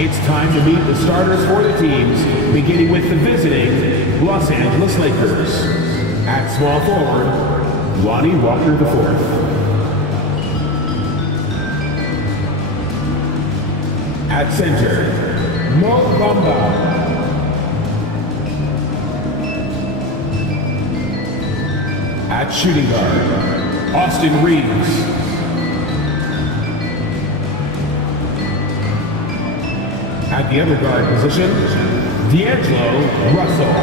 It's time to meet the starters for the teams, beginning with the visiting Los Angeles Lakers. At small forward, Lonnie Walker IV. At center, Mo Bamba. At shooting guard, Austin Reeves. At the other guard position, D'Angelo Russell.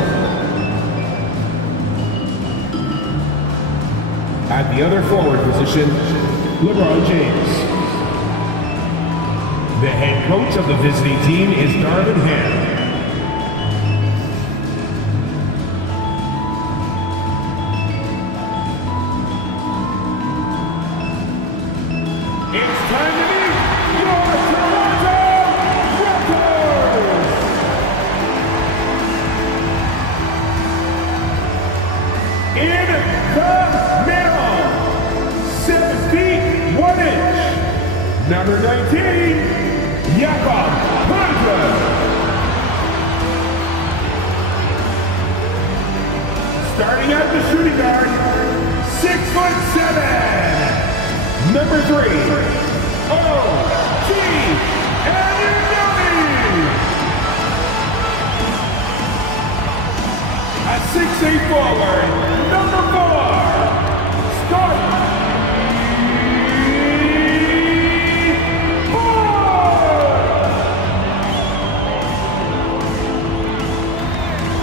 At the other forward position, LeBron James. The head coach of the visiting team is Darvin Ham. It's time to meet your Toronto RAPTORS! In the middle, 7 feet 1 inch, number 19, Jakob Poeltl. Starting at the shooting guard, 6'7", number 3, O.G. Anunoby. A 6'8" forward, number 4, Scott.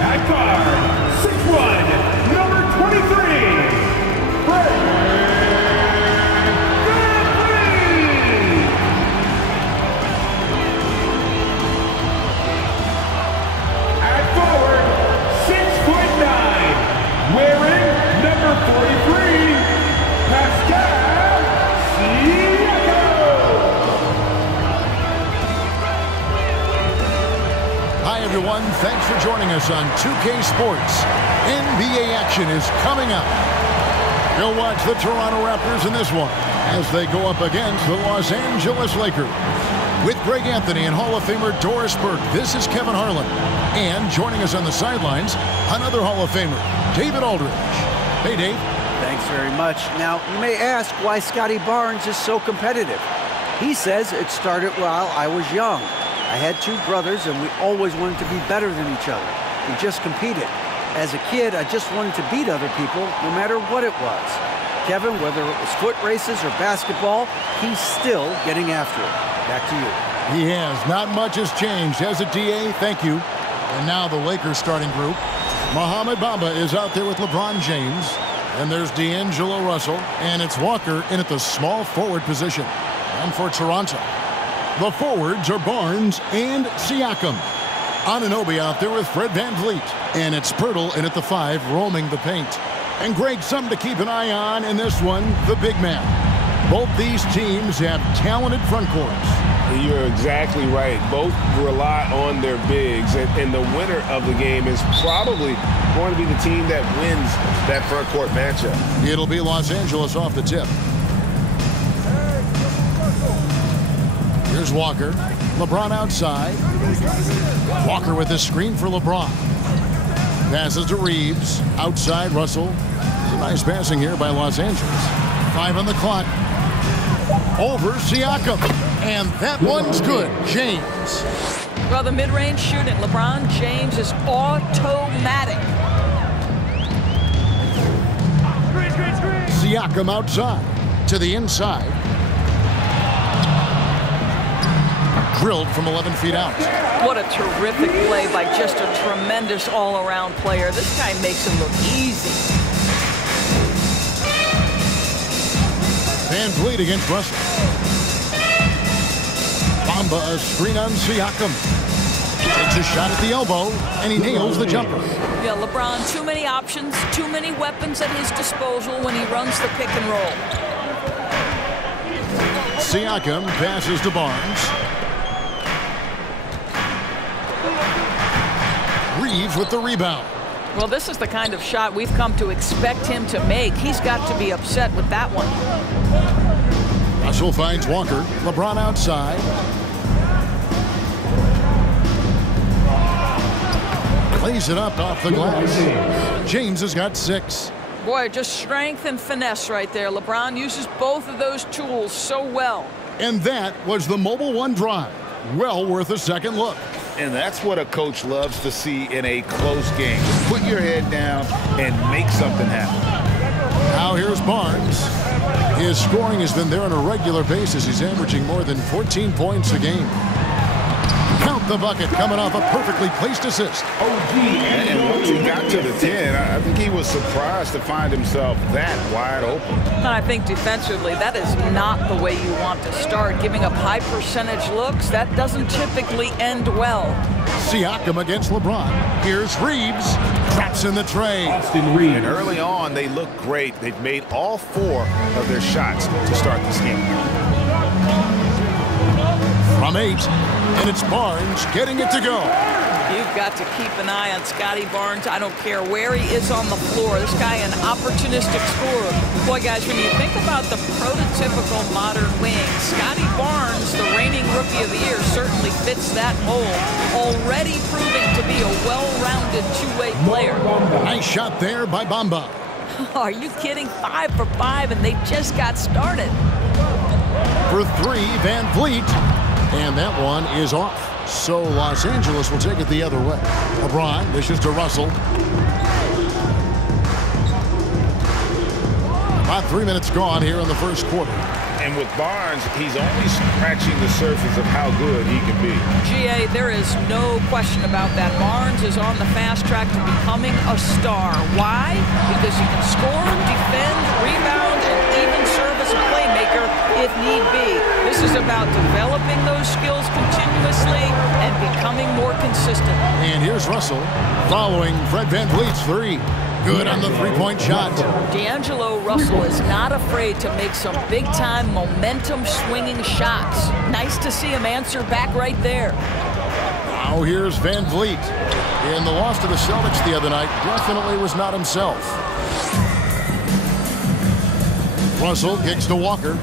At guard, 6'1", number 23, Fred VanVleet. At forward, 6'9", wearing number 43, Pascal Siakam. Hi everyone, thanks for joining us on 2K Sports. NBA action is coming up. You'll watch the Toronto Raptors in this one as they go up against the Los Angeles Lakers. With Greg Anthony and Hall of Famer Doris Burke, this is Kevin Harlan. And joining us on the sidelines, another Hall of Famer, David Aldridge. Hey Dave. Thanks very much. Now, you may ask why Scotty Barnes is so competitive. He says it started while I was young. I had 2 brothers, and we always wanted to be better than each other. We just competed. As a kid, I just wanted to beat other people, no matter what it was. Kevin, whether it was foot races or basketball, he's still getting after it. Back to you. He has. Not much has changed, has it, D.A.? Thank you. And now the Lakers starting group. Mohamed Bamba is out there with LeBron James. And there's D'Angelo Russell. And it's Walker in at the small forward position. And for Toronto, the forwards are Barnes and Siakam. Anunoby out there with Fred VanVleet. And it's Poeltl in at the 5, roaming the paint. And Greg, something to keep an eye on in this one, the big man. Both these teams have talented front courts. You're exactly right. Both rely on their bigs, and the winner of the game is probably going to be the team that wins that front court matchup. It'll be Los Angeles off the tip. Here's Walker. LeBron outside. Walker with a screen for LeBron. Passes to Reeves. Outside Russell. It's a nice passing here by Los Angeles. 5 on the clock. Over Siakam. And that one's good. James. Well, the mid-range shooting, LeBron James is automatic. Siakam outside. To the inside. Drilled from 11 feet out. What a terrific play by just a tremendous all-around player. This guy makes him look easy. VanVleet against Russell. Bamba a screen on Siakam. Takes a shot at the elbow, and he nails the jumper. Yeah, LeBron, too many options, too many weapons at his disposal when he runs the pick and roll. Siakam passes to Barnes. Reeves with the rebound. Well, this is the kind of shot we've come to expect him to make. He's got to be upset with that one. Russell finds Walker. LeBron outside. Lays it up off the glass. James has got 6. Boy, just strength and finesse right there. LeBron uses both of those tools so well. And that was the Mobile One drive. Well worth a second look. And that's what a coach loves to see in a close game. Just put your head down and make something happen. Now here's Barnes. His scoring has been there on a regular basis. He's averaging more than 14 points a game. Count the bucket, coming off a perfectly placed assist. And once he got to the 10, I think he was surprised to find himself that wide open. And I think defensively, that is not the way you want to start. Giving up high percentage looks, that doesn't typically end well. Siakam against LeBron. Here's Reeves. Traps in the tray. Austin Reeves. And early on, they look great. They've made all 4 of their shots to start this game. From 8, and it's Barnes getting it to go. You've got to keep an eye on Scotty Barnes. I don't care where he is on the floor. This guy an opportunistic scorer. Boy, guys, when you think about the prototypical modern wing, Scotty Barnes, the reigning Rookie of the Year, certainly fits that mold. Already proving to be a well-rounded two-way player. Nice shot there by Bamba. Are you kidding? 5 for 5, and they just got started. For 3, Van Vliet. And that one is off. So Los Angeles will take it the other way. LeBron dishes to Russell. About 3 minutes gone here in the first quarter. And with Barnes, he's only scratching the surface of how good he can be. GA, there is no question about that. Barnes is on the fast track to becoming a star. Why? Because he can score, defend, rebound, and even serve as a playmaker if need be. This is about developing those skills continuously and becoming more consistent. And here's Russell following Fred VanVleet's 3. Good on the three-point shot. D'Angelo Russell is not afraid to make some big-time momentum-swinging shots. Nice to see him answer back right there. Now here's Van Vliet. In the loss to the Celtics the other night, definitely was not himself. Russell kicks to Walker.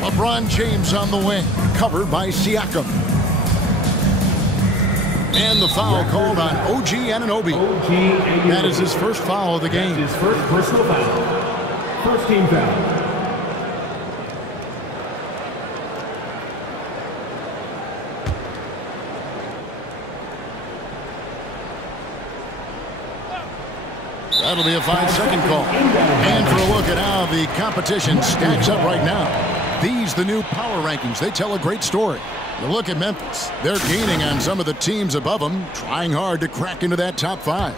LeBron James on the wing, covered by Siakam. And the foul called on OG Anunoby. That is his first foul of the game. His first personal foul. First team foul. That'll be a 5-second call. And for a look at how the competition stacks up right now. These, the new power rankings, they tell a great story. You look at Memphis. They're gaining on some of the teams above them, trying hard to crack into that top 5.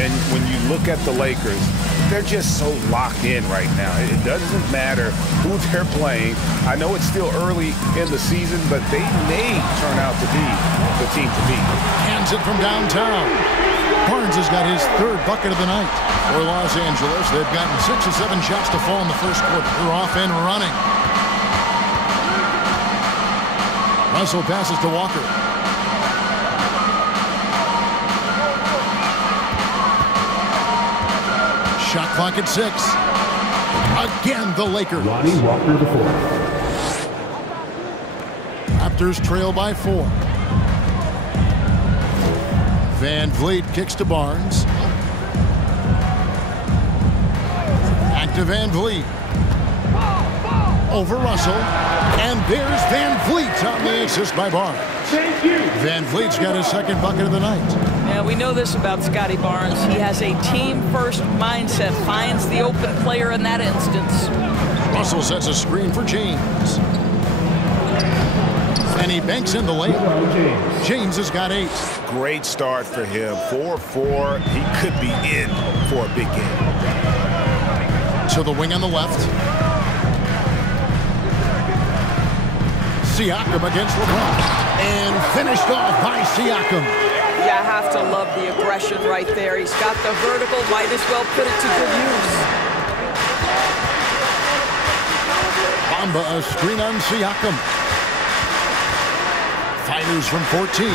And when you look at the Lakers, they're just so locked in right now. It doesn't matter who they're playing. I know it's still early in the season, but they may turn out to be the team to beat. Hands it from downtown. Barnes has got his 3rd bucket of the night. For Los Angeles, they've gotten 6 or 7 shots to fall in the first quarter. They're off and running. Russell passes to Walker. Shot clock at 6. Again, the Lakers. Lonnie Walker the 4th. Raptors trail by 4. Van Vliet kicks to Barnes. Back to Van Vliet. Over Russell. And there's Van Vliet on the assist by Barnes. Thank you. Van Vliet's got his 2nd bucket of the night. Yeah, we know this about Scotty Barnes. He has a team-first mindset, finds the open player in that instance. Russell sets a screen for James. And he banks in the layup. James has got 8. Great start for him. 4-4. He could be in for a big game. To the wing on the left. Siakam against LeBron. And finished off by Siakam. Yeah, I have to love the aggression right there. He's got the vertical, might as well put it to good use. Bamba a screen on Siakam. Fighters from 14.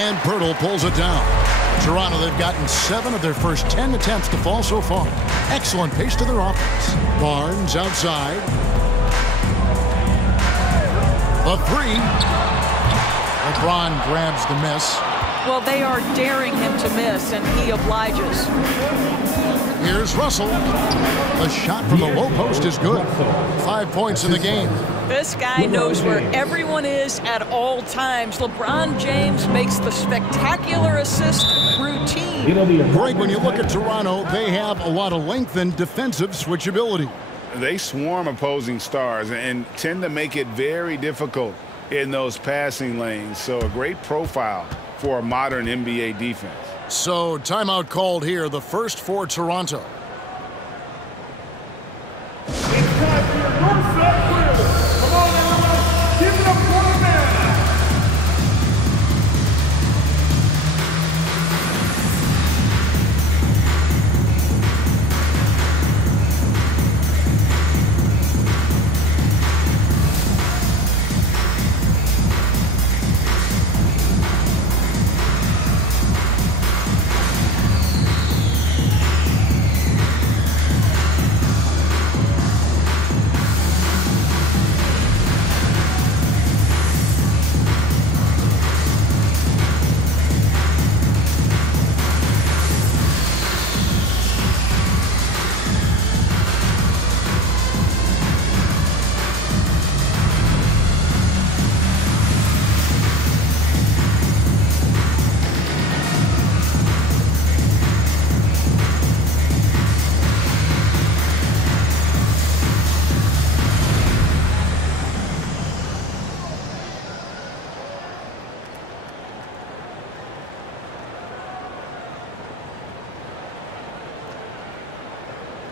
And Pirtle pulls it down. Toronto, they've gotten 7 of their first 10 attempts to fall so far. Excellent pace to their offense. Barnes outside. The 3. LeBron grabs the miss. Well, they are daring him to miss, and he obliges. Here's Russell. The shot from the low post is good. 5 points in the game. This guy knows where everyone is at all times. LeBron James makes the spectacular assist routine. Greg, when you look at Toronto, they have a lot of length and defensive switchability. They swarm opposing stars and tend to make it very difficult in those passing lanes. So a great profile for a modern NBA defense. So timeout called here, the first for Toronto. It's time for your doorstep quiz. Come on, everyone. Give it up for the man.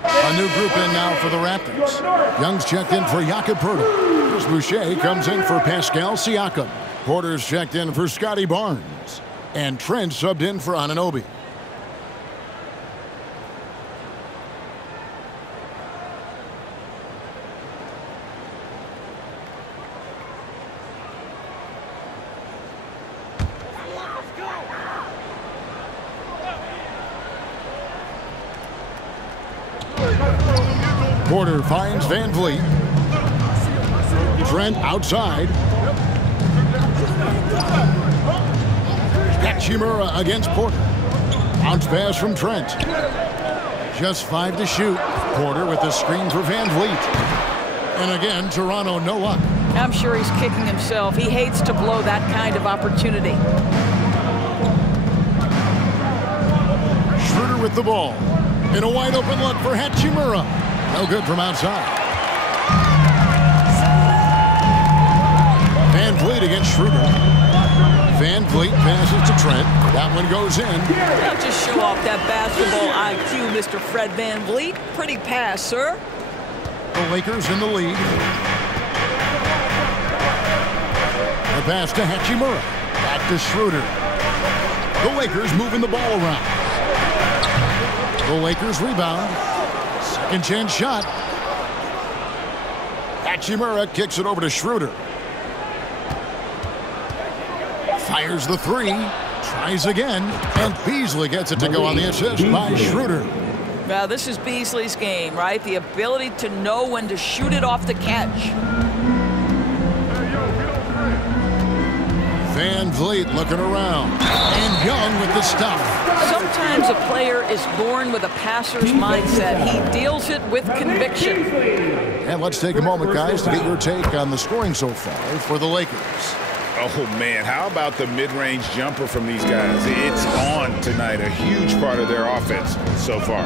A new group in now for the Raptors. Young's checked in for Jakob Poeltl. Chris Boucher comes in for Pascal Siakam. Porter's checked in for Scotty Barnes. And Trent subbed in for Anunoby. Porter finds Van Vliet. Trent outside. Hachimura against Porter. Bounce pass from Trent. Just 5 to shoot. Porter with the screen for Van Vliet. And again, Toronto no luck. I'm sure he's kicking himself. He hates to blow that kind of opportunity. Schroeder with the ball. In a wide open look for Hachimura. No good from outside. Van Vliet against Schroeder. Van Vliet passes to Trent. That one goes in. Don't just show off that basketball IQ, Mr. Fred Van Vliet. Pretty pass, sir. The Lakers in the lead. The pass to Hachimura. Back to Schroeder. The Lakers moving the ball around. The Lakers rebound. Second chance shot. Hachimura kicks it over to Schroeder. Fires the three. Tries again. And Beasley gets it to go on the assist by Schroeder. Now, this is Beasley's game, right? The ability to know when to shoot it off the catch. Van Vliet looking around. And Young with the stuff. Sometimes a player is born with a passer's mindset. He deals it with conviction. And let's take a moment, guys, to get your take on the scoring so far for the Lakers. Oh, man, how about the mid-range jumper from these guys? It's on tonight, a huge part of their offense so far.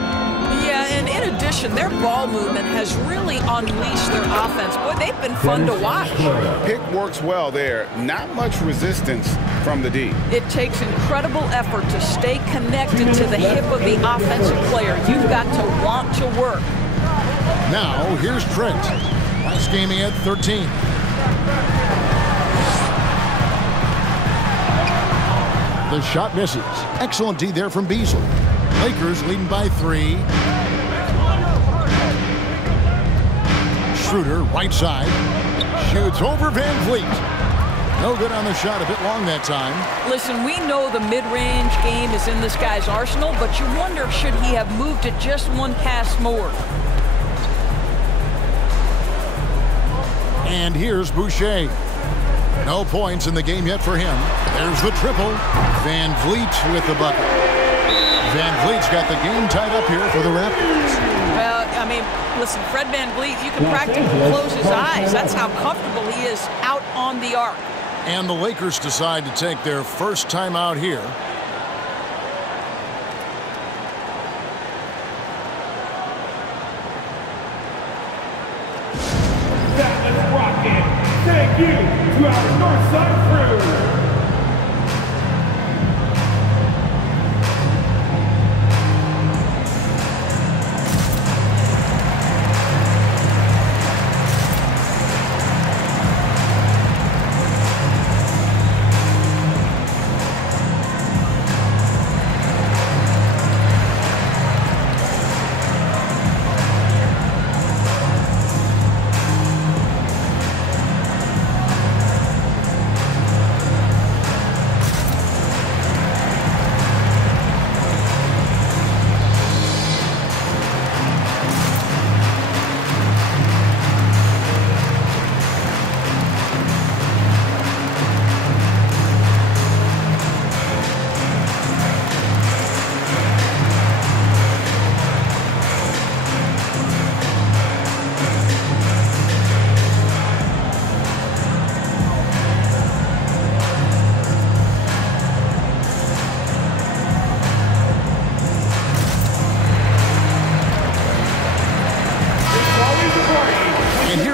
Yeah, and in addition, their ball movement has really unleashed their offense. Boy, they've been fun to watch. Pick works well there. Not much resistance from the D. It takes incredible effort to stay connected to the hip of the offensive player. You've got to want to work. Now, here's Trent. Last game he had 13. The shot misses. Excellent D there from Beasley. Lakers leading by 3. Schroeder, right side. Shoots over Van Vliet. No good on the shot, a bit long that time. Listen, we know the mid-range game is in this guy's arsenal, but you wonder, should he have moved it just one pass more? And here's Boucher. No points in the game yet for him. There's the triple. Van Vliet with the bucket. Van Vliet's got the game tied up here for the Raptors. Well, I mean, listen, Fred Van Vliet, you can practically close his eyes. That's how comfortable he is out on the arc. And the Lakers decide to take their first time out here. Let's rock it. Thank you to our Northside crew.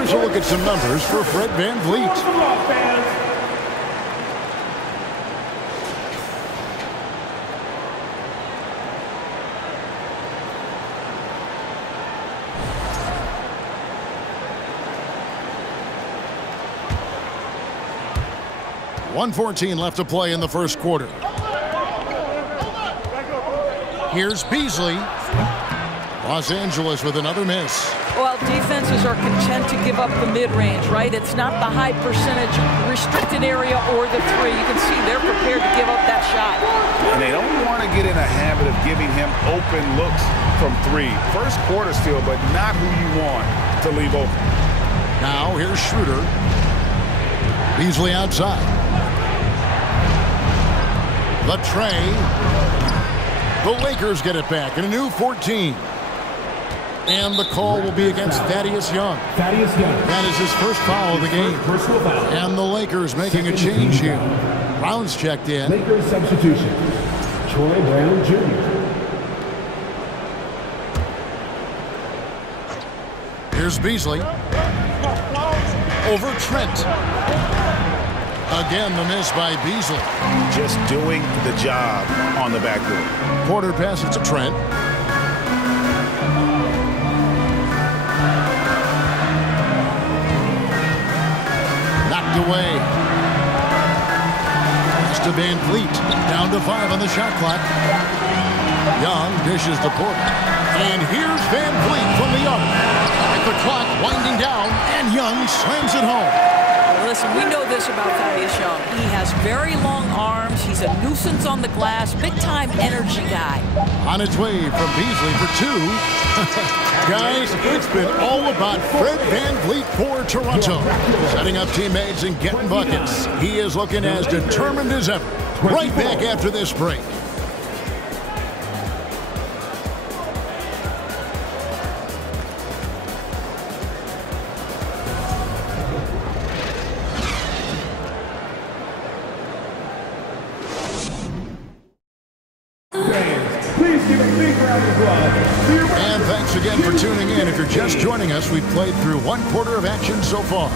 Look at some numbers for Fred Van Vliet. .114 left to play in the first quarter. Here's Beasley. Los Angeles with another miss. Well, defenses are content to give up the mid-range, right? It's not the high percentage restricted area or the three. You can see they're prepared to give up that shot. And they don't want to get in a habit of giving him open looks from three. First quarter still, but not who you want to leave open. Now here's Schroeder. Beasley outside. The tray. The Lakers get it back in a new 14. And the call will be against Thaddeus Young. Thaddeus Young. That is his first foul of the game. Personal foul. And the Lakers making a change here. Brown's checked in. Lakers substitution. Troy Brown Jr. Here's Beasley. Over Trent. Again, the miss by Beasley. Just doing the job on the backboard. Porter passes to Trent. Away. Pass to Van Vliet. Down to 5 on the shot clock. Young dishes to Porter. And here's Van Vliet from the arc. At the clock winding down, and Young slams it home. Listen, we know this about Thaddeus Young. He has very long arms. He's a nuisance on the glass. Big-time energy guy. On its way from Beasley for 2. Guys, it's been all about Fred Van Vliet for Toronto. Setting up teammates and getting buckets. He is looking as determined as ever. Right back after this break. And thanks again for tuning in. If you're just joining us, we've played through 1 quarter of action so far.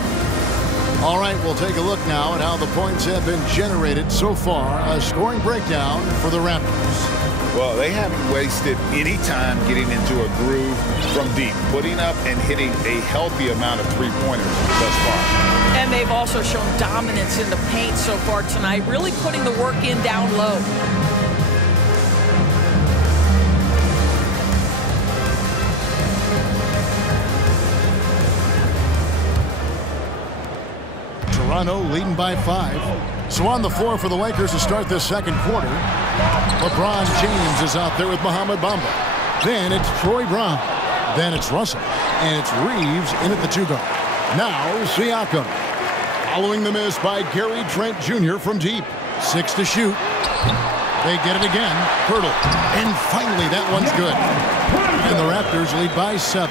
All right, we'll take a look now at how the points have been generated so far. A scoring breakdown for the Raptors. Well, they haven't wasted any time getting into a groove from deep, putting up and hitting a healthy amount of three-pointers thus far. And they've also shown dominance in the paint so far tonight, really putting the work in down low. Toronto leading by 5. So on the floor for the Lakers to start this second quarter. LeBron James is out there with Mohamed Bamba. Then it's Troy Brown. Then it's Russell. And it's Reeves in at the 2 guard. Now Siakam. Following the miss by Gary Trent Jr. from deep. 6 to shoot. They get it again. Pirtle. And finally, that one's good. And the Raptors lead by 7.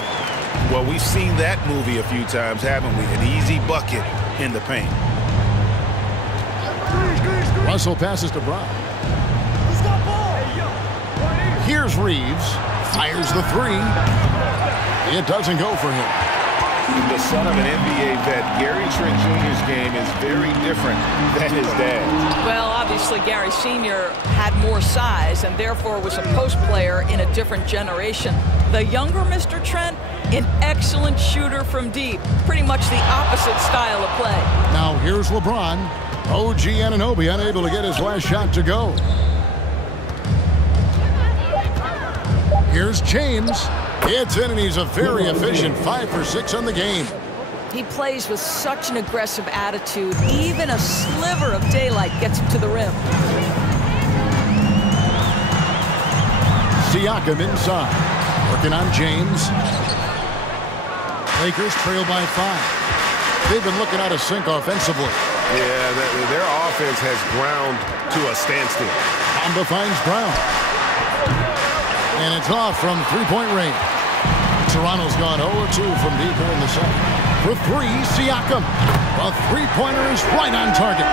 Well, we've seen that movie a few times, haven't we? An easy bucket in the paint. Russell passes to Brown. Here's Reeves. Fires the 3. It doesn't go for him. The son of an NBA vet, Gary Trent Jr.'s game is very different than his dad's. Well, obviously, Gary Sr. had more size and therefore was a post player in a different generation. The younger Mr. Trent, an excellent shooter from deep. Pretty much the opposite style of play. Now here's LeBron. OG Anunoby unable to get his last shot to go. Here's James. It's in, and he's a very efficient 5 for 6 on the game. He plays with such an aggressive attitude. Even a sliver of daylight gets him to the rim. Siakam inside. Working on James. Lakers trail by 5. They've been looking out of sync offensively. Yeah, their offense has ground to a standstill. Bamba finds Brown. And it's off from three-point range. Toronto's gone 0-2 from deep here in the second. For 3, Siakam. A three-pointer is right on target.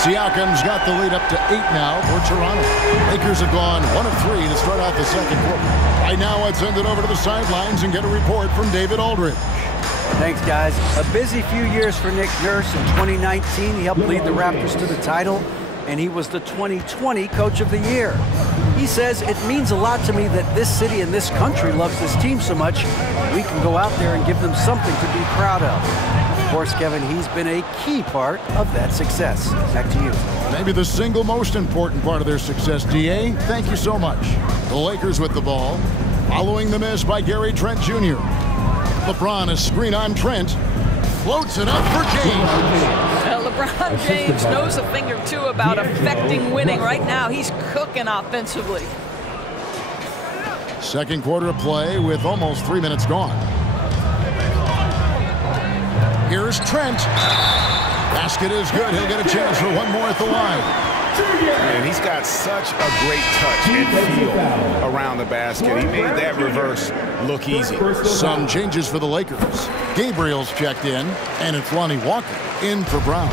Siakam's got the lead up to 8 now for Toronto. Lakers have gone 1 of 3 to start out the second quarter. Right now, let's send it over to the sidelines and get a report from David Aldridge. Thanks, guys. A busy few years for Nick Nurse. In 2019, he helped lead the Raptors to the title, and he was the 2020 Coach of the Year. He says, it means a lot to me that this city and this country loves this team so much, we can go out there and give them something to be proud of. Of course, Kevin, he's been a key part of that success. Back to you. Maybe the single most important part of their success, D.A. Thank you so much. The Lakers with the ball. Following the miss by Gary Trent Jr. LeBron, a screen on Trent. Floats it up for James. LeBron James knows a thing or two about affecting winning. Right now, he's cooking offensively. Second quarter of play with almost 3 minutes gone. Here's Trent. Basket is good. He'll get a chance for one more at the line. And he's got such a great touch and feel around the basket. He made that reverse look easy. Some changes for the Lakers. Gabriel's checked in, and it's Lonnie Walker in for Brown.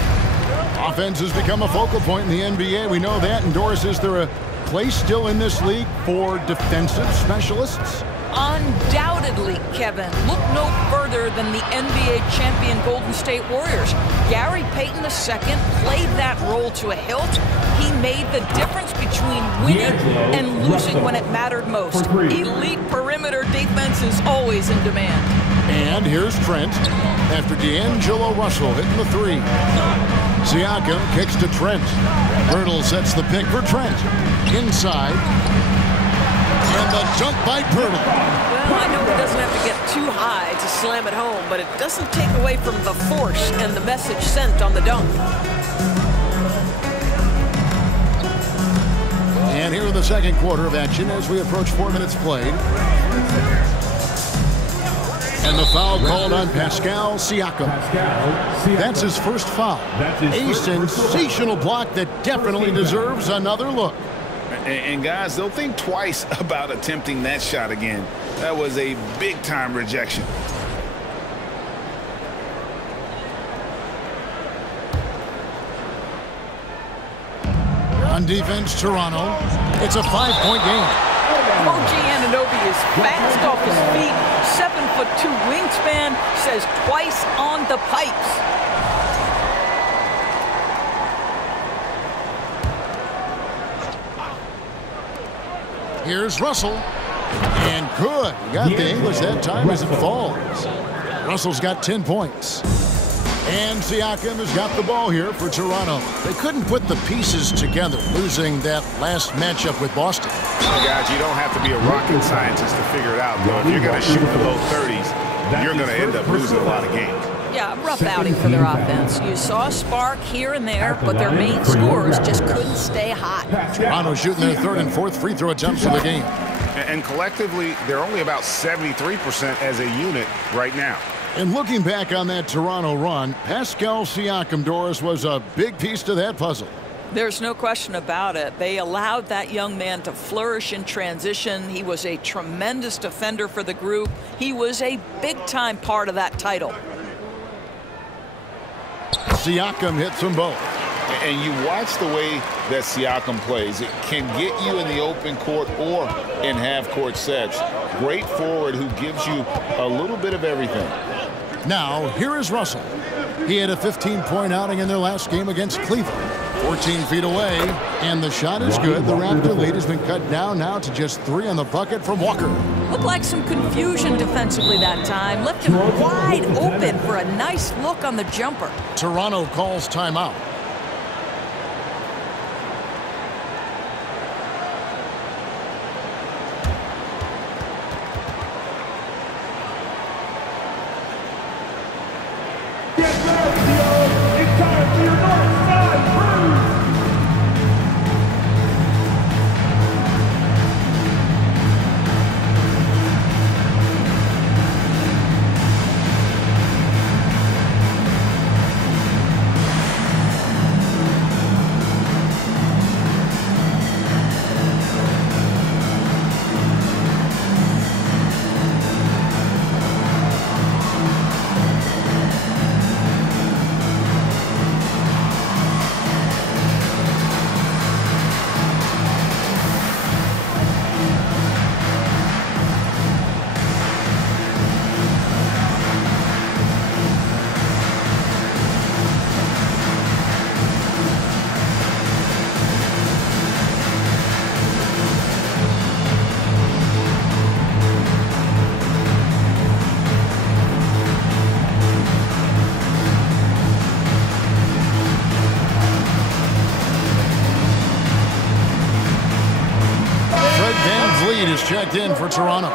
Offense has become a focal point in the NBA. We know that. And Doris, is there a place still in this league for defensive specialists? Undoubtedly, Kevin. Look no further than the NBA champion Golden State Warriors. Gary Payton II played that role to a hilt. He made the difference between winning and losing when it mattered most. Elite perimeter defense is always in demand. And here's Trent after D'Angelo Russell hitting the 3. Siakam kicks to Trent. Pirtle sets the pick for Trent. Inside. And the jump by Pirtle. Well, I know he doesn't have to get too high to slam it home, but it doesn't take away from the force and the message sent on the dunk. And here in the second quarter of action as we approach 4 minutes played. And the foul called on Pascal Siakam. That's his first foul. A sensational block that definitely deserves another look. And guys, they'll think twice about attempting that shot again. That was a big-time rejection. On defense, Toronto. It's a 5-point game. OG Anunoby is fast off his feet. 7'2" wingspan, says twice on the pipes. Here's Russell. And good. He got the English that time as it falls. Russell's got 10 points. And Siakam has got the ball here for Toronto. They couldn't put the pieces together, losing that last matchup with Boston. Well, guys, you don't have to be a rocket scientist to figure it out, though. If you're going to shoot the low 30s, you're going to end up losing a lot of games. Yeah, rough outing for their offense. You saw a spark here and there, but their main scorers just couldn't stay hot. Toronto shooting their third and fourth free throw attempts of the game. And collectively, they're only about 73% as a unit right now. And looking back on that Toronto run, Pascal Siakam, Doris, was a big piece to that puzzle. There's no question about it. They allowed that young man to flourish in transition. He was a tremendous defender for the group. He was a big-time part of that title. Siakam hits them both. And you watch the way that Siakam plays. It can get you in the open court or in half-court sets. Great forward who gives you a little bit of everything. Now, here is Russell. He had a 15-point outing in their last game against Cleveland. 14 feet away, and the shot is good. The Raptor lead has been cut down now to just 3 on the bucket from Walker. Looked like some confusion defensively that time. Left him wide open for a nice look on the jumper. Toronto calls timeout. Checked in for Toronto.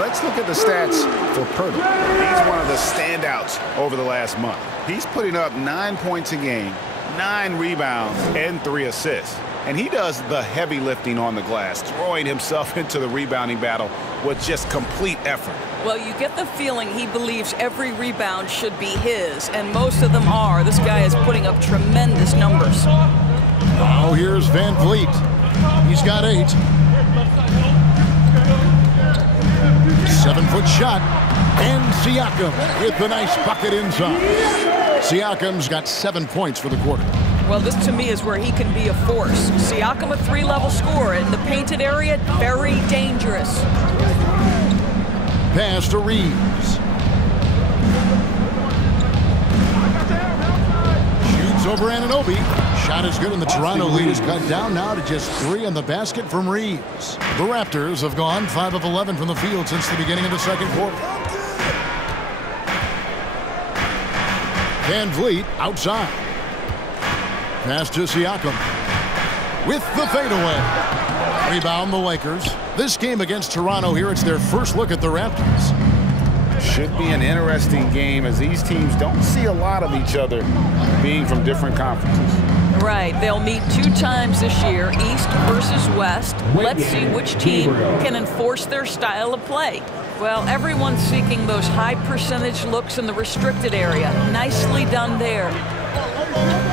Let's look at the stats for Purdy. He's one of the standouts over the last month. He's putting up 9 points a game, 9 rebounds, and 3 assists. And he does the heavy lifting on the glass, throwing himself into the rebounding battle with just complete effort. Well, you get the feeling he believes every rebound should be his, and most of them are. This guy is putting up tremendous numbers. Now here's Van Vliet. He's got 8. 7-foot shot, and Siakam with the nice bucket inside. Siakam's got 7 points for the quarter. Well, this to me is where he can be a force. Siakam, a 3-level scorer in the painted area, very dangerous. Pass to Reeves. Shoots over Anunoby. Shot is good, and the Toronto lead is cut down now to just 3 on the basket from Reeves. The Raptors have gone 5 of 11 from the field since the beginning of the second quarter. Van Vliet outside. Pass to Siakam. With the fadeaway. Rebound the Lakers. This game against Toronto here, it's their first look at the Raptors. Should be an interesting game as these teams don't see a lot of each other being from different conferences. Right, they'll meet 2 times this year, East versus West. Let's see which team can enforce their style of play. Well, everyone's seeking those high percentage looks in the restricted area. Nicely done there.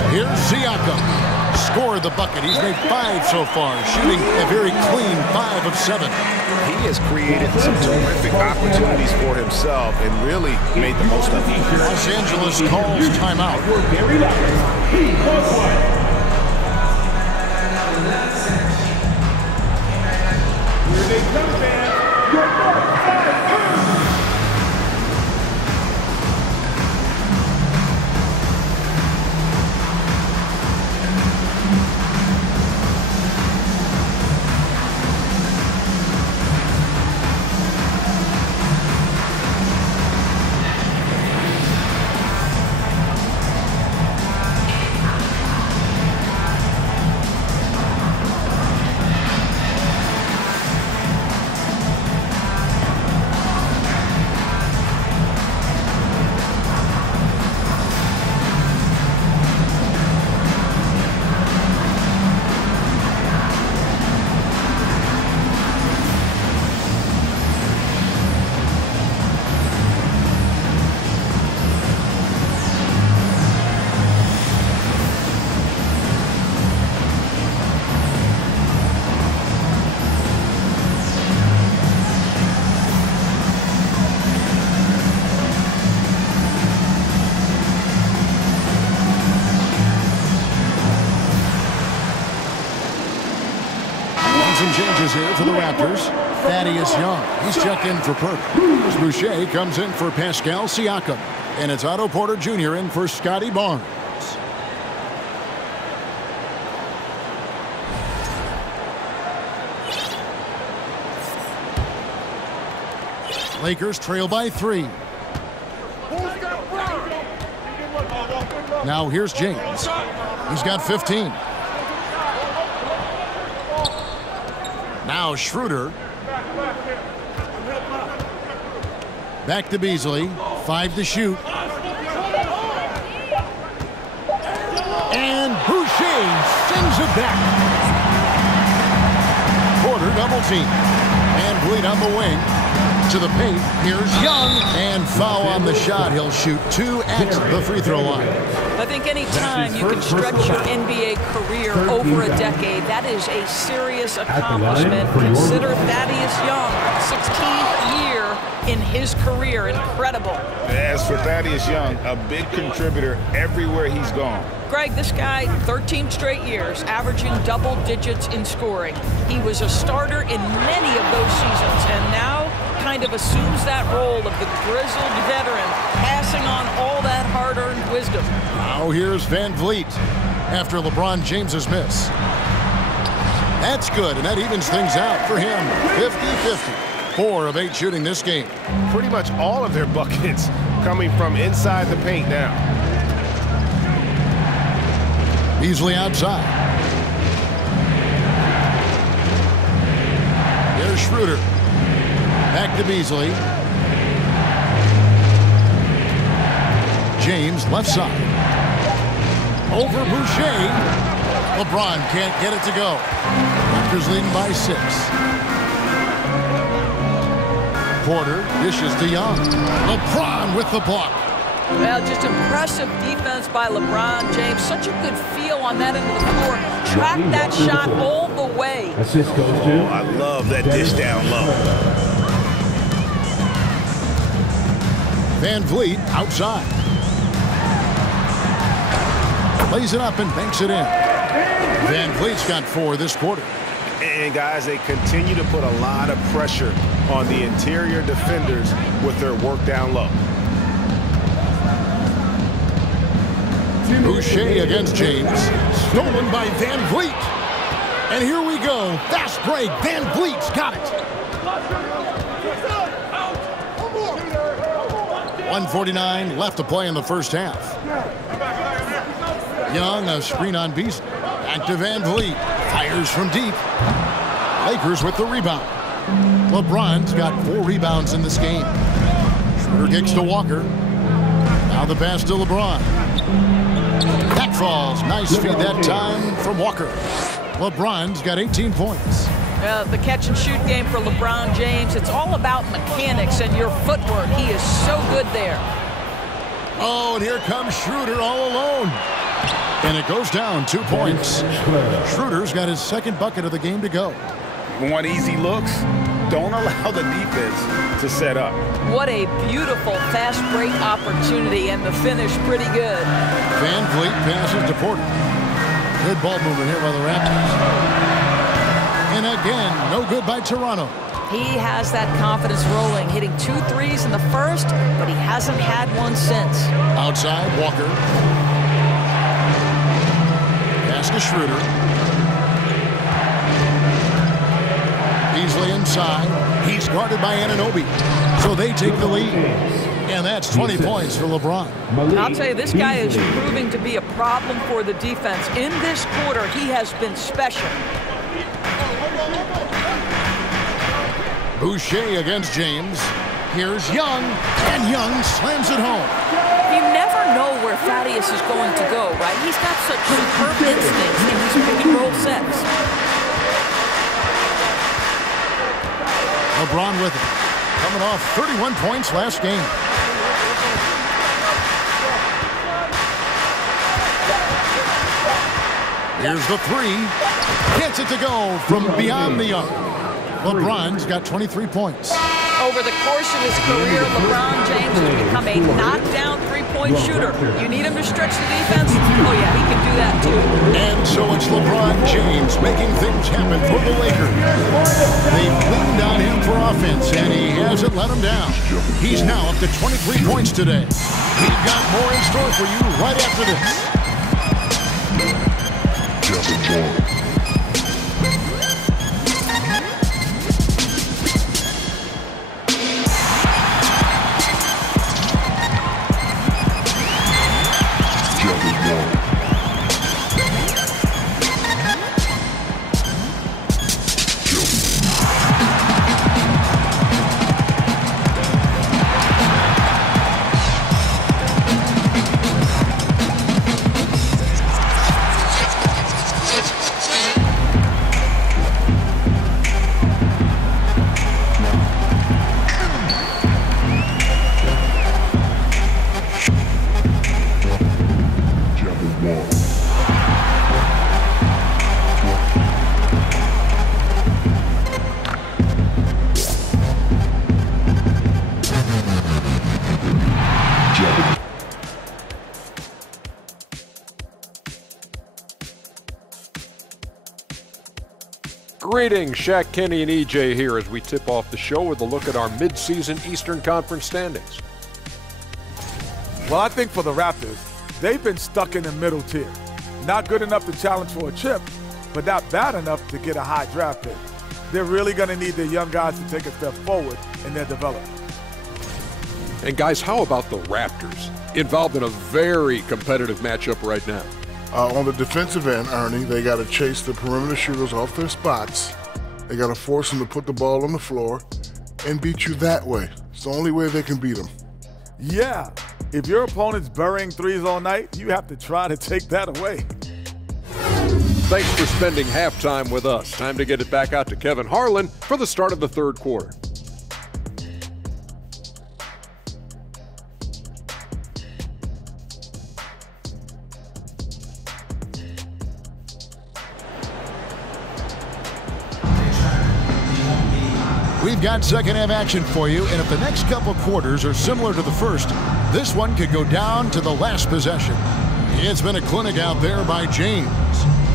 Here's Siakam. Scored the bucket. He's made 5 so far, shooting a very clean 5 of 7. He has created some terrific opportunities for himself and really made the most of it. Los Angeles calls timeout. Here they come, man. Your mark, 5. changes here for the Raptors. Thaddeus Young, he's checked in for Purdy. Boucher comes in for Pascal Siakam. And it's Otto Porter Jr. in for Scotty Barnes. Lakers trail by 3. Now here's James. He's got 15. Now Schroeder. Back to Beasley. 5 to shoot. And Boucher sends it back. Porter double team. And Bleed on the wing. To the paint. Here's Young. And foul on the shot. He'll shoot 2 at the free throw line. I think any time you can stretch your NBA career over a decade, that is a serious accomplishment. Consider Thaddeus Young, 16th year in his career. Incredible. As for Thaddeus Young, a big contributor everywhere he's gone. Greg, this guy, 13 straight years, averaging double digits in scoring. He was a starter in many of those seasons, and now kind of assumes that role of the grizzled veteran, passing on all that hard-earned wisdom. Now here's Van Vliet after LeBron James's miss. That's good, and that evens things out for him. 50-50. 4 of 8 shooting this game. Pretty much all of their buckets coming from inside the paint now. Beasley outside. There's Schroeder. Back to Beasley. James left side. Over Boucher. LeBron can't get it to go. Raptors leading by 6. Porter dishes to Young. LeBron with the block. Well, just impressive defense by LeBron James. Such a good feel on that end of the floor. Track that shot all the way. Assist goes to. Oh, I love that dish down low. Van Vliet outside. Lays it up and banks it in. Van Vliet's got 4 this quarter. And guys, they continue to put a lot of pressure on the interior defenders with their work down low. Boucher against James. Stolen by Van Vliet. And here we go. Fast break. Van Vliet's got it. 1:49 left to play in the first half. Young, a screen on Beasley. Back to Van Vliet. Fires from deep. Lakers with the rebound. LeBron's got 4 rebounds in this game. Schroeder kicks to Walker. Now the pass to LeBron. That falls. Nice feed that time from Walker. LeBron's got 18 points. The catch and shoot game for LeBron James, it's all about mechanics and your footwork. He is so good there. Oh, and here comes Schroeder all alone. And it goes down 2 points. Schroeder's got his 2nd bucket of the game to go. Want easy looks? Don't allow the defense to set up. What a beautiful fast break opportunity, and the finish pretty good. Van Vliet passes to Porter. Good ball movement here by the Raptors. And again, no good by Toronto. He has that confidence rolling, hitting 2 threes in the first, but he hasn't had one since. Outside, Walker. Pass to Schroeder. Beasley inside. He's guarded by Anunoby. So they take the lead. And that's 20 points for LeBron. I'll tell you, this guy is proving to be a problem for the defense. In this quarter, he has been special. Boucher against James. Here's Young, and Young slams it home. You never know where Thaddeus is going to go, right? He's got such superb instincts in these pick and roll sets. LeBron with it. Coming off 31 points last game. Here's the 3. Gets it to go from beyond the arc. LeBron's got 23 points. Over the course of his career, LeBron James has become a knockdown three-point three-point shooter. You need him to stretch the defense? Oh, yeah, he can do that, too. And so it's LeBron James making things happen for the Lakers. They've leaned on him for offense, and he hasn't let him down. He's now up to 23 points today. We've got more in store for you right after this. Greetings, Shaq, Kenny, and EJ here as we tip off the show with a look at our mid-season Eastern Conference standings. Well, I think for the Raptors, they've been stuck in the middle tier. Not good enough to challenge for a chip, but not bad enough to get a high draft pick. They're really going to need their young guys to take a step forward in their development. And guys, how about the Raptors? Involved in a very competitive matchup right now. On the defensive end, Ernie, they got to chase the perimeter shooters off their spots. They got to force them to put the ball on the floor and beat you that way. It's the only way they can beat them. Yeah, if your opponent's burying threes all night, you have to try to take that away. Thanks for spending halftime with us. Time to get it back out to Kevin Harlan for the start of the third quarter. We've got second-half action for you, and if the next couple quarters are similar to the first, this one could go down to the last possession. It's been a clinic out there by James.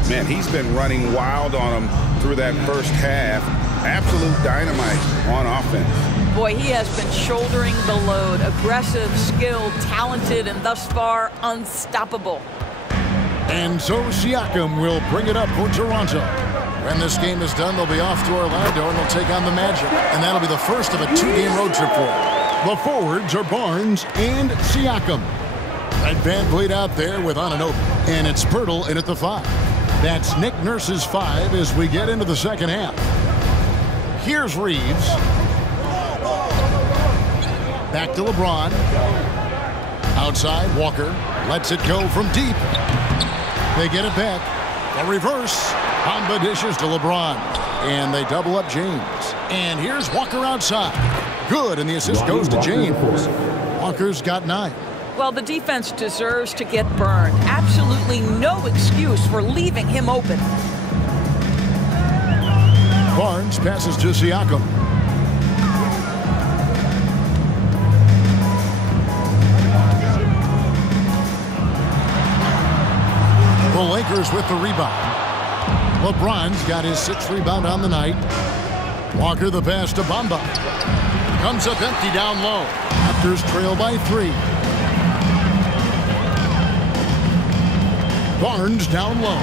Man, he's been running wild on him through that first half. Absolute dynamite on offense. Boy, he has been shouldering the load. Aggressive, skilled, talented, and thus far unstoppable. And so Siakam will bring it up for Toronto. When this game is done, they'll be off to Orlando and they'll take on the Magic. And that'll be the first of a two-game road trip for them. The forwards are Barnes and Siakam. Red Van Vliet out there with Anunoby. And it's Pirtle in at the 5. That's Nick Nurse's 5 as we get into the second half. Here's Reeves. Back to LeBron. Outside, Walker lets it go from deep. They get it back. A reverse. Bamba dishes to LeBron. And they double up James. And here's Walker outside. Good, and the assist goes to James. Walker's got 9. Well, the defense deserves to get burned. Absolutely no excuse for leaving him open. Barnes passes to Siakam. The Lakers with the rebound. LeBron's got his 6th rebound on the night. Walker the pass to Bamba. Comes up empty down low. Raptors trail by 3. Barnes down low.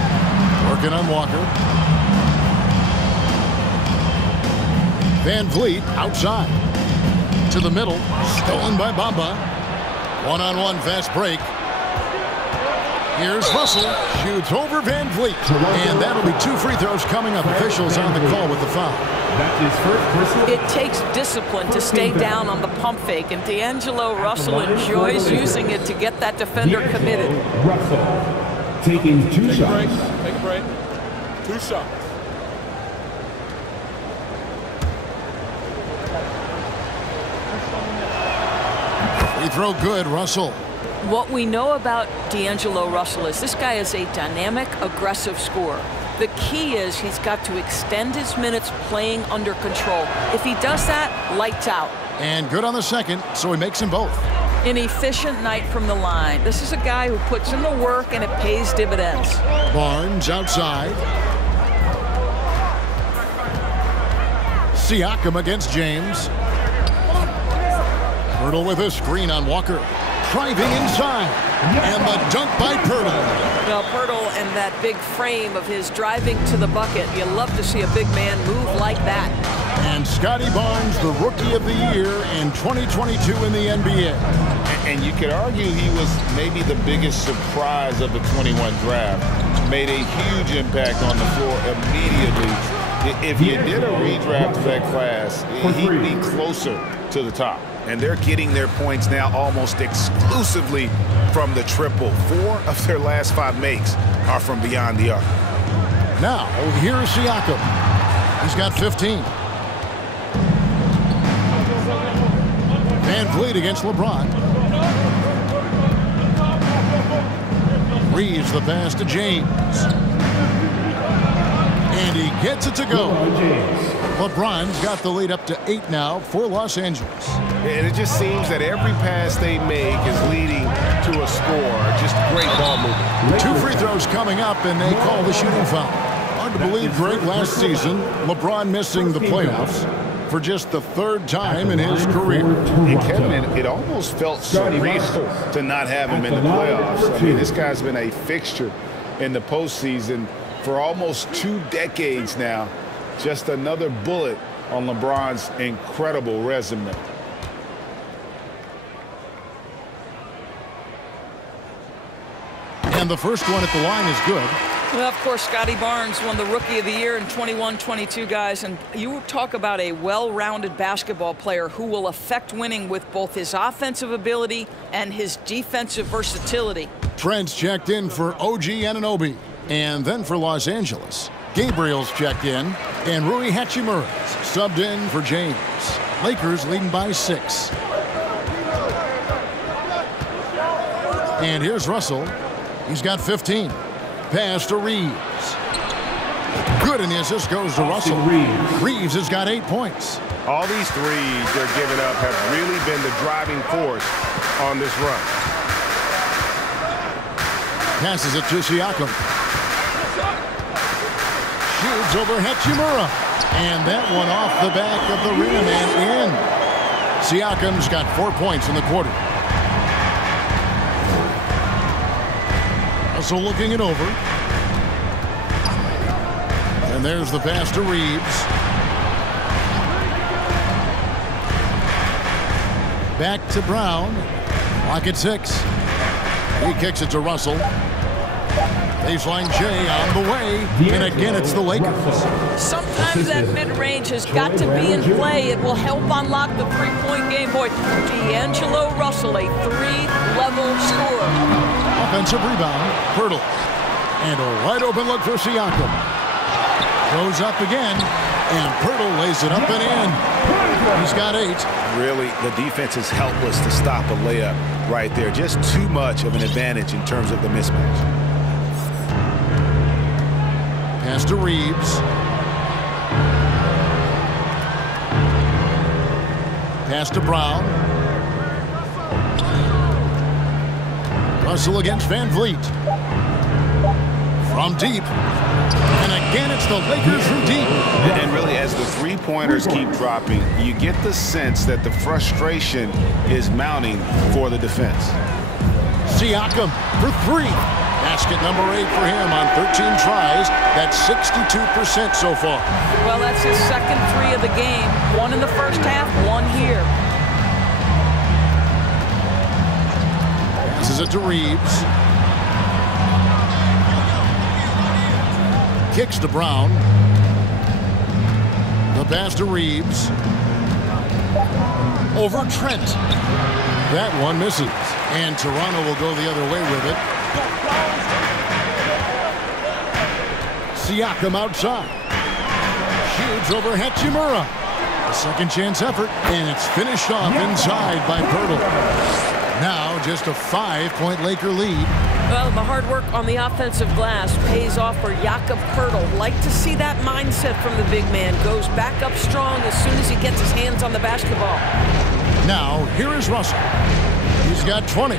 Working on Walker. Van Vliet outside. To the middle. Stolen by Bamba. One-on-one fast break. Here's Russell. Shoots over Van Vliet. And that'll be 2 free throws coming up. Officials on the call with the foul. It takes discipline to stay down on the pump fake, and D'Angelo Russell enjoys using it to get that defender committed. Russell taking 2 shots. Take a break. 2 shots. Free throw good, Russell. What we know about D'Angelo Russell is this guy is a dynamic, aggressive scorer. The key is he's got to extend his minutes playing under control. If he does that, lights out. And good on the second, so he makes them both. An efficient night from the line. This is a guy who puts in the work and it pays dividends. Barnes outside. Siakam against James. Pirtle with a screen on Walker. Driving inside. And the dunk by Pirtle. Well, Pirtle and that big frame of his driving to the bucket. You love to see a big man move like that. And Scotty Barnes, the Rookie of the Year in 2022 in the NBA. And you could argue he was maybe the biggest surprise of the 21 draft. Made a huge impact on the floor immediately. If you did a redraft of that class, he'd be closer to the top. And they're getting their points now almost exclusively from the triple. 4 of their last 5 makes are from beyond the arc. Now, here's Siakam. He's got 15. Van Vliet against LeBron. Reeves the pass to James. And he gets it to go. LeBron's got the lead up to 8 now for Los Angeles. And it just seems that every pass they make is leading to a score. Just great ball movement. 2 free throws coming up, and they call the shooting foul. Hard to believe, Greg, last season, LeBron missing the playoffs for just the 3rd time in his career. And Kevin, it almost felt surreal to not have him in the playoffs. I mean, this guy's been a fixture in the postseason for almost 2 decades now. Just another bullet on LeBron's incredible resume. And the first one at the line is good. Well, of course, Scotty Barnes won the Rookie of the Year in 21-22, guys. And you talk about a well-rounded basketball player who will affect winning with both his offensive ability and his defensive versatility. Trent's checked in for OG Anunoby. And then for Los Angeles, Gabriel's checked in, and Rui Hachimura's subbed in for James. Lakers leading by 6. And here's Russell. He's got 15. Pass to Reeves. Good, and the assist goes to Russell. Reeves has got 8 points. All these threes they're giving up have really been the driving force on this run. Passes it to Siakam. Shoots over Hachimura. And that one off the back of the rim and in. Siakam's got 4 points in the quarter. Also looking it over. And there's the pass to Reeves. Back to Brown. Lock at 6. He kicks it to Russell. Baseline Jay on the way. And again, it's the Lakers. Sometimes that mid-range has got to be in play. It will help unlock the three-point game. Boy, D'Angelo Russell, a 3-level scorer. Offensive rebound. Pirtle. And a wide open look for Siakam. Goes up again. And Pirtle lays it up and in. He's got 8. Really, the defense is helpless to stop a layup right there. Just too much of an advantage in terms of the mismatch. Pass to Reeves. Pass to Brown. Russell against Van Vliet. From deep. And again, it's the Lakers from deep. And really, as the three-pointers keep dropping, you get the sense that the frustration is mounting for the defense. Siakam for 3. Basket number 8 for him on 13 tries. That's 62% so far. Well, that's his second 3 of the game. 1 in the first half, 1 here. Passes it to Reeves. Kicks to Brown. The pass to Reeves. Over Trent. That one misses. And Toronto will go the other way with it. Siakam outside. Shoots over Hachimura. A second chance effort. And it's finished off inside by Pirtle. Now just a 5-point Laker lead. Well, the hard work on the offensive glass pays off for Jakob Pirtle. Like to see that mindset from the big man. Goes back up strong as soon as he gets his hands on the basketball. Now, here is Russell. He's got 20.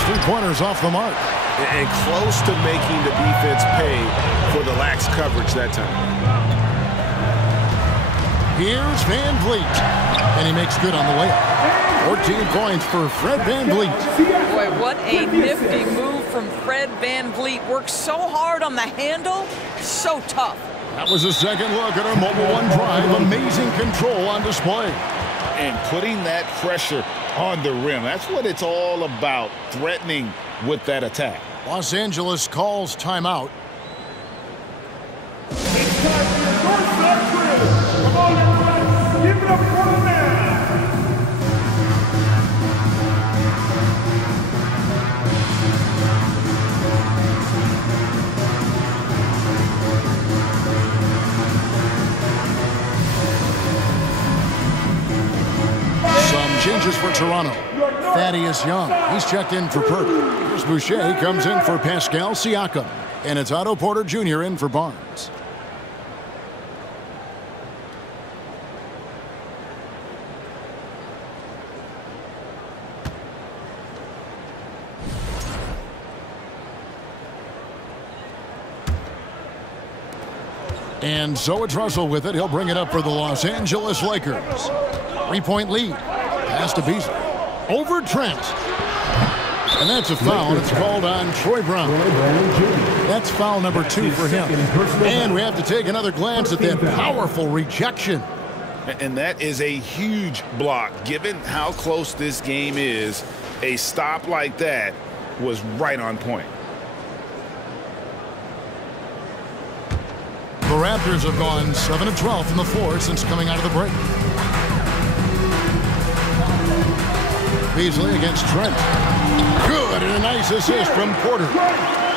3-pointers off the mark. And close to making the defense pay for the lax coverage that time. Here's Van Vliet. And he makes good on the layup. 14 points for Fred Van Vliet. Boy, what a nifty move from Fred Van Vliet. Works so hard on the handle. So tough. That was a second look at our Mobile One drive. Amazing control on display. And putting that pressure on the rim. That's what it's all about, threatening with that attack. Los Angeles calls timeout. It's time for your doorstep drill. Come on, everybody. Give it up for the man. Changes for Toronto. Thaddeus Young, he's checked in for Perk. Here's Boucher, comes in for Pascal Siakam. And it's Otto Porter Jr. in for Barnes. And so it's Russell with it. He'll bring it up for the Los Angeles Lakers. 3-point lead. Pass to Beasley. Over Trent. And that's a foul. It's called on Troy Brown. That's foul number 2 for him. And we have to take another glance at that powerful rejection. And that is a huge block. Given how close this game is, a stop like that was right on point. The Raptors have gone 7 of 12 from the floor since coming out of the break. Beasley against Trent. Good, and a nice assist from Porter.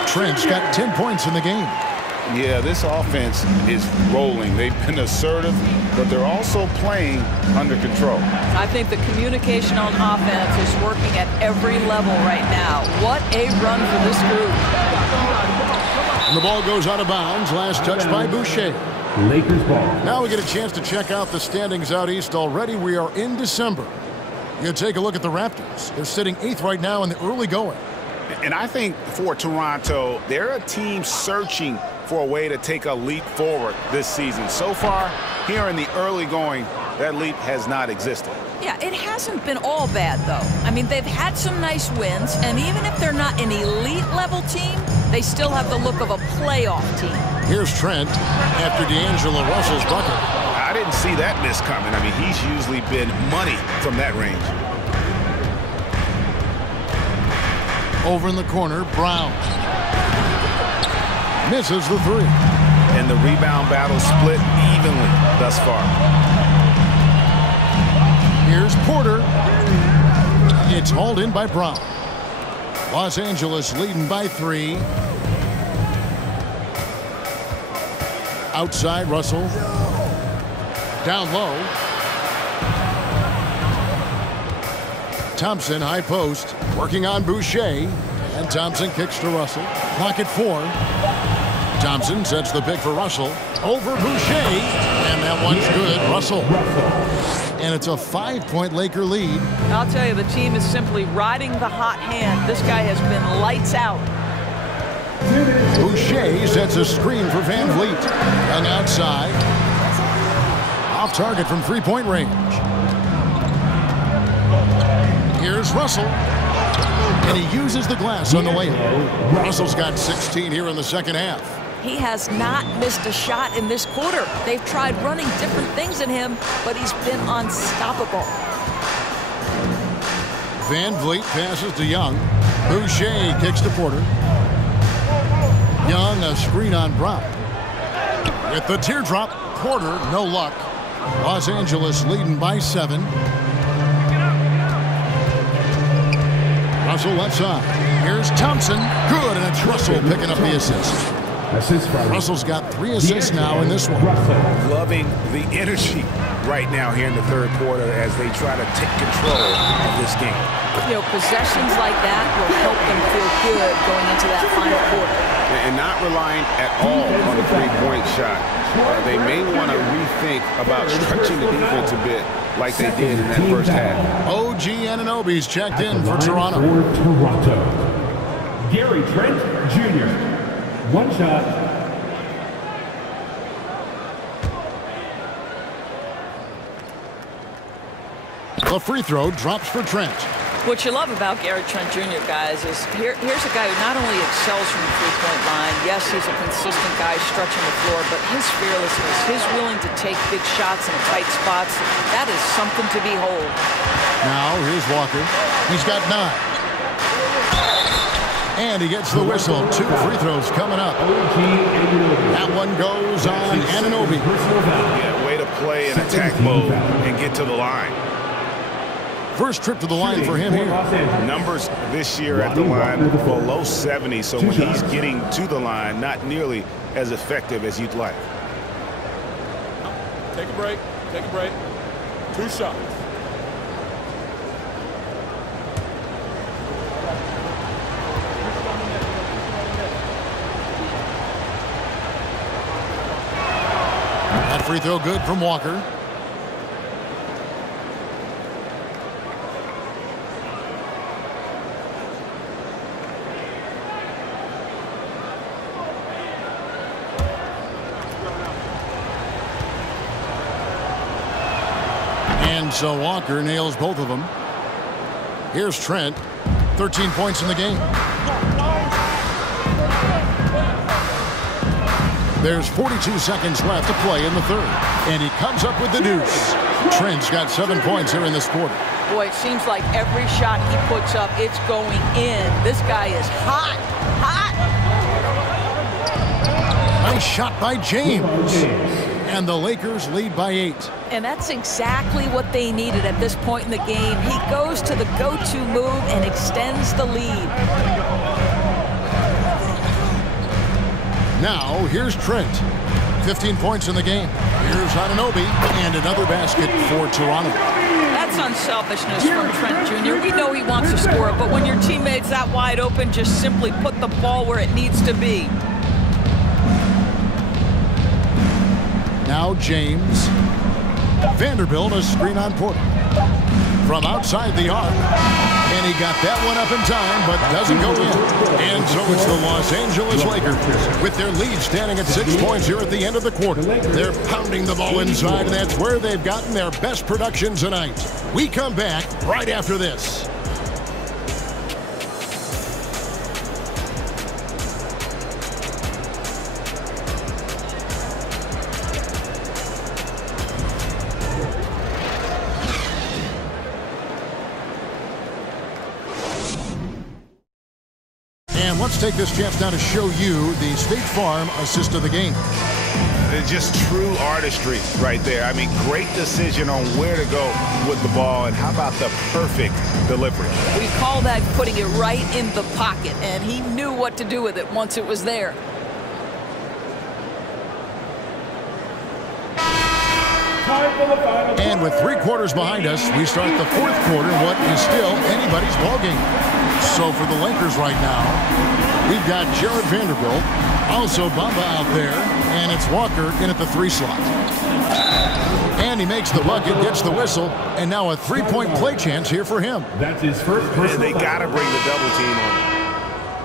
Trent's got 10 points in the game. Yeah, this offense is rolling. They've been assertive, but they're also playing under control. I think the communication on offense is working at every level right now. What a run for this group. And the ball goes out of bounds. Last touch by Boucher. Lakers ball. Now we get a chance to check out the standings out east already. We are in December. You take a look at the Raptors. They're sitting 8th right now in the early going. And I think for Toronto, they're a team searching for a way to take a leap forward this season. So far, here in the early going, that leap has not existed. Yeah, it hasn't been all bad, though. I mean, they've had some nice wins, and even if they're not an elite-level team, they still have the look of a playoff team. Here's Trent after D'Angelo Russell's bucket. I didn't see that miss coming. I mean, he's usually been money from that range. Over in the corner, Brown. Misses the 3. And the rebound battle split evenly thus far. Here's Porter. It's hauled in by Brown. Los Angeles leading by 3. Outside, Russell. Down low. Thompson, high post, working on Boucher. And Thompson kicks to Russell. Clock at 4. Thompson sets the pick for Russell. Over Boucher. And that one's good. Russell. And it's a 5-point Laker lead. I'll tell you, the team is simply riding the hot hand. This guy has been lights out. Boucher sets a screen for Van Vliet. And outside. Off target from 3-point range. Here's Russell. And he uses the glass on the layup. Russell's got 16 here in the second half. He has not missed a shot in this quarter. They've tried running different things at him, but he's been unstoppable. Van Vliet passes to Young. Boucher kicks to Porter. Young, a screen on Brown. With the teardrop, Porter, no luck. Los Angeles leading by 7. Russell left side. Here's Thompson. Good, and it's Russell picking up the assist. Russell's got 3 assists now in this one. Loving the energy right now here in the third quarter as they try to take control of this game. You know, possessions like that will help going to feel good going into that final quarter. And not relying at all on the three-point shot. They may want to rethink about stretching the defense a bit like they did in that first half. OG Anunoby's checked in for Toronto. For Toronto, Gary Trent Jr. One shot. The free throw drops for Trent. What you love about Gary Trent Jr., guys, is here's a guy who not only excels from the three-point line, yes, he's a consistent guy stretching the floor, but his fearlessness, his willing to take big shots in tight spots, that is something to behold. Now, here's Walker. He's got 9. And he gets the whistle. 2 free throws coming up. That one goes on Anunoby. Yeah, way to play in attack mode and get to the line. First trip to the line for him here. Numbers this year at the line below 70, so when he's getting to the line, not nearly as effective as you'd like. Take a break. Take a break. 2 shots. That free throw good from Walker. So Walker nails both of them. Here's Trent. 13 points in the game. There's 42 seconds left to play in the third. And he comes up with the deuce. Trent's got 7 points here in this quarter. Boy, it seems like every shot he puts up, it's going in. This guy is hot. Hot. Nice shot by James. And the Lakers lead by 8. And that's exactly what they needed at this point in the game. He goes to the go-to move and extends the lead. Now, here's Trent. 15 points in the game. Here's Anunoby, and another basket for Toronto. That's unselfishness from Trent Jr. We know he wants to score it, but when your teammate's that wide open, just simply put the ball where it needs to be. Now James. Vanderbilt, a screen on Porter. From outside the arc. And he got that one up in time, but doesn't go in. And so it's the Los Angeles Lakers with their lead standing at 6 points here at the end of the quarter. They're pounding the ball inside, and that's where they've gotten their best production tonight. We come back right after this. Let's take this chance now to show you the State Farm assist of the game. It's just true artistry right there. I mean, great decision on where to go with the ball, and how about the perfect delivery? We call that putting it right in the pocket, and he knew what to do with it once it was there. And with 3 quarters behind us, we start the 4th quarter in what is still anybody's ballgame. So for the Lakers right now, we've got Jared Vanderbilt, also Bamba out there, and it's Walker in at the 3 slot. And he makes the bucket, gets the whistle, and now a 3-point play chance here for him. That's his first personal. They got to bring the double team on him.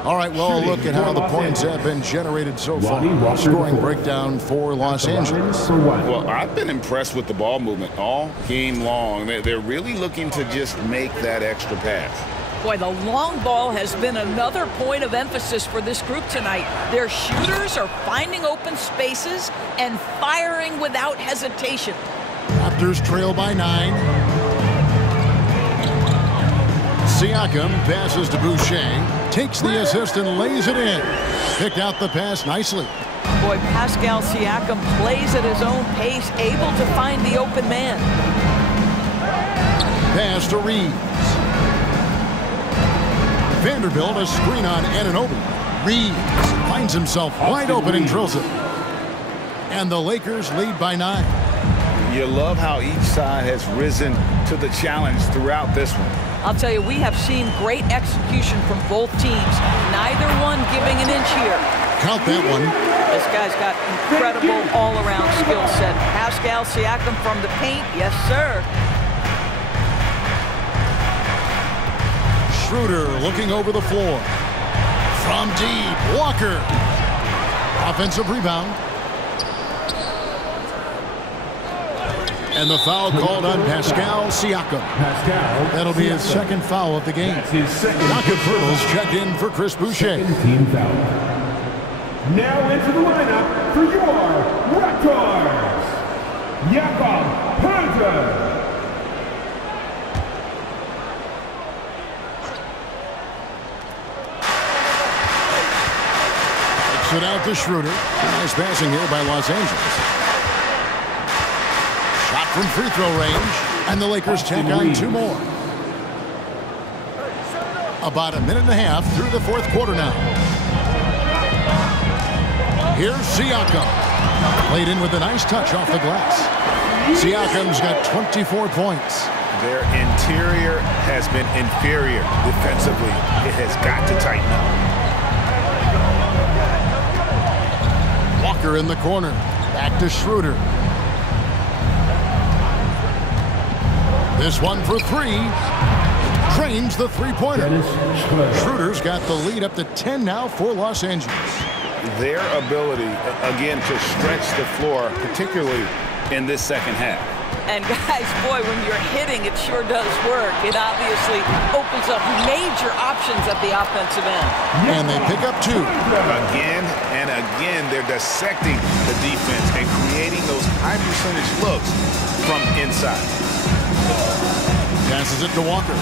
All right, well, look at how the points have been generated so far. Scoring breakdown for Los Angeles. Well, I've been impressed with the ball movement all game long. They're really looking to just make that extra pass. Boy, the long ball has been another point of emphasis for this group tonight. Their shooters are finding open spaces and firing without hesitation. Raptors trail by 9. Siakam passes to Boucher, takes the assist and lays it in. Picked out the pass nicely. Boy, Pascal Siakam plays at his own pace, able to find the open man. Pass to Reeves. Vanderbilt, a screen on Anunoby. Reeves finds himself wide open and drills it. And the Lakers lead by 9. You love how each side has risen to the challenge throughout this one. I'll tell you, we have seen great execution from both teams. Neither one giving an inch here. Count that one. This guy's got incredible all-around skill set. Pascal Siakam from the paint. Yes, sir. Schroeder looking over the floor. From deep, Walker. Offensive rebound. And the foul called on Pascal Siakam. That'll be his second foul of the game. Jakob Poeltl's checked in for Chris Boucher. Team foul. Now into the lineup for your Raptors, Jakob Poeltl. It out to Schroeder. Nice passing here by Los Angeles. Shot from free throw range. And the Lakers tack on 2 more. About a minute and a half through the fourth quarter now. Here's Siakam. Played in with a nice touch off the glass. Siakam's got 24 points. Their interior has been inferior defensively. It has got to tighten up. Walker in the corner. Back to Schroeder. This one for 3. Trains the three-pointer. Schroeder's got the lead up to 10 now for Los Angeles. Their ability, again, to stretch the floor, particularly in this second half. And guys, boy, when you're hitting, it sure does work. It obviously opens up major options at the offensive end. And they pick up 2. Again and again, they're dissecting the defense and creating those high-percentage looks from inside. Passes it to Walker.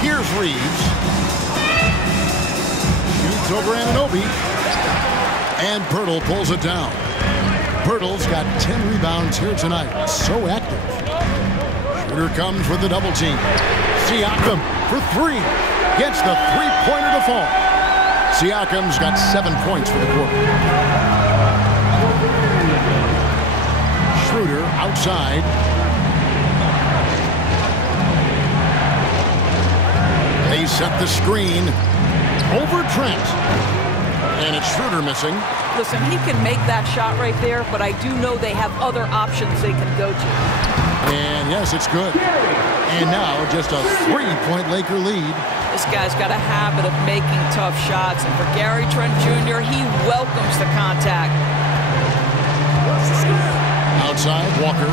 Here's Reeves. Shoots over Anunoby. And Poeltl pulls it down. Poeltl's got 10 rebounds here tonight. So active. Schroeder comes with the double team. Siakam for 3. Gets the three-pointer to fall. Siakam's got 7 points for the quarter. Schroeder outside. They set the screen over Trent. And it's Schroeder missing. Listen, he can make that shot right there, but I do know they have other options they can go to. And yes, it's good. And now just a 3-point Laker lead. This guy's got a habit of making tough shots, and for Gary Trent Jr., he welcomes the contact. Outside, Walker.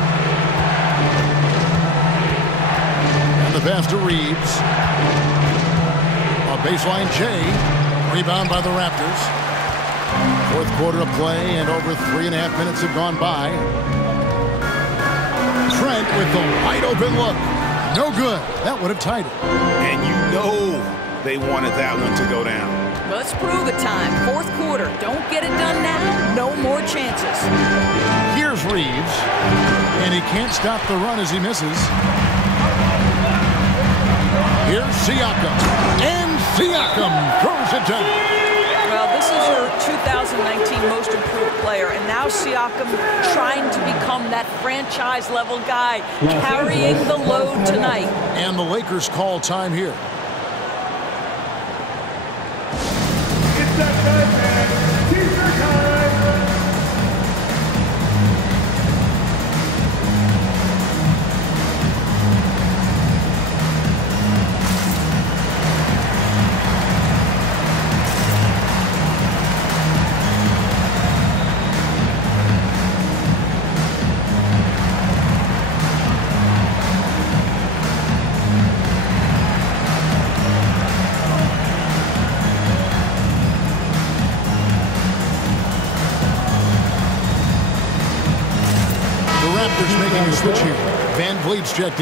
And the pass to Reeves. A baseline J. Rebound by the Raptors. Fourth quarter of play, and over 3.5 minutes have gone by. Trent with the wide open look. No good. That would have tied it. And you know they wanted that one to go down. Let's prove it time. Fourth quarter. Don't get it done now. No more chances. Here's Reeves. And he can't stop the run as he misses. Here's Siakam. And Siakam throws it down. Well, this is your 2019 most improved player, and now Siakam trying to become that franchise-level guy, carrying the load tonight. And the Lakers call time here. It's that time, man. T-shirt time. Raptors making a switch here. Van Vliet's checked in.